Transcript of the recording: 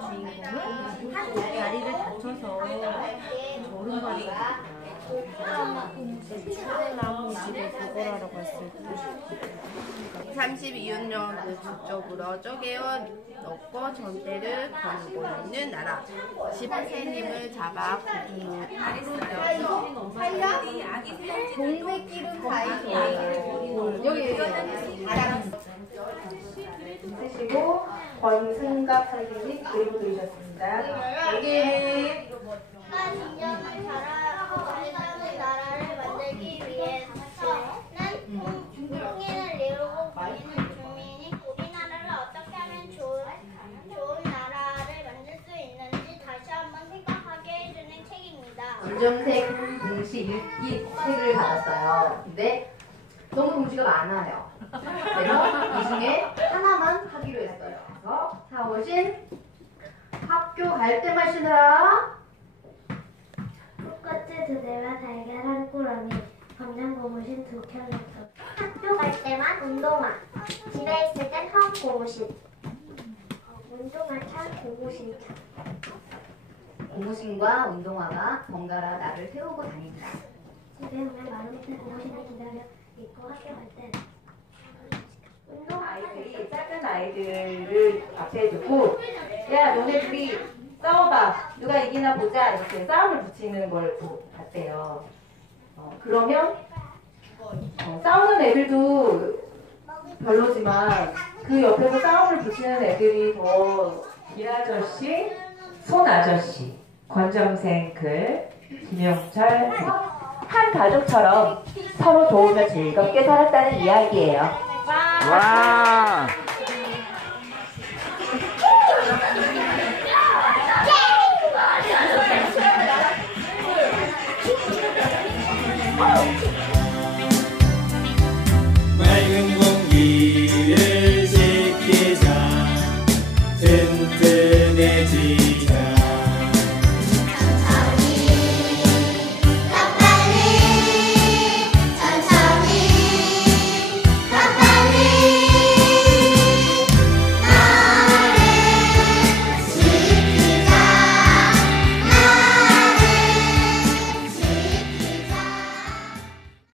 주인공은 다리를 다쳐서 걸음걸이가 나무 집에 보고하러 갔을 때 32년을 북쪽으로 쪼개어 넣고 전대를 거느고 있는 나라. 18세님을 잡아 구두로 동백 기름 다이소 여기 바람 쓰시고 권승갑 사진이 그리고 그리셨습니다. 여기 가 진정을 잘하고 세상의 나라를 만들기 위해서는 통일을 이루고 거기는 주민이 우리나라를 어떻게 하면 좋은, 좋은 나라를 만들 수 있는지 다시 한번 생각하게 해주는 책입니다. 검정색 공시 읽기 책을 받았어요. 근데 너무 공시가 많아요. 그래서 이 중에 하나만 하기로 했어요. 그래서 사오신 학교 갈 때만 쉬느라. 꽃같이 두 대와 달걀 한 꾸러미 검정 고무신 두 켤레 학교 갈 때만 운동화. 집에 있을 땐험 고무신. 운동화 차 고무신 차 고무신과 운동화가 번갈아 나를 태우고 다닙니다. 집에 오면 마음 밑에 고무신을 기다려. 입고 학교 갈땐 운동화 아이들을 앞에 두고 야 너네 둘이 싸워봐 누가 이기나 보자 이렇게 싸움을 붙이는 걸 보- 봤대요. 어, 그러면 어, 싸우는 애들도 별로지만 그 옆에서 싸움을 붙이는 애들이 더 이아저씨, 손아저씨, 권정생 글, 김용철 한 가족처럼 서로 도우며 즐겁게 살았다는 이야기예요. 와! 맑은 공기를 지키자 튼튼해지자.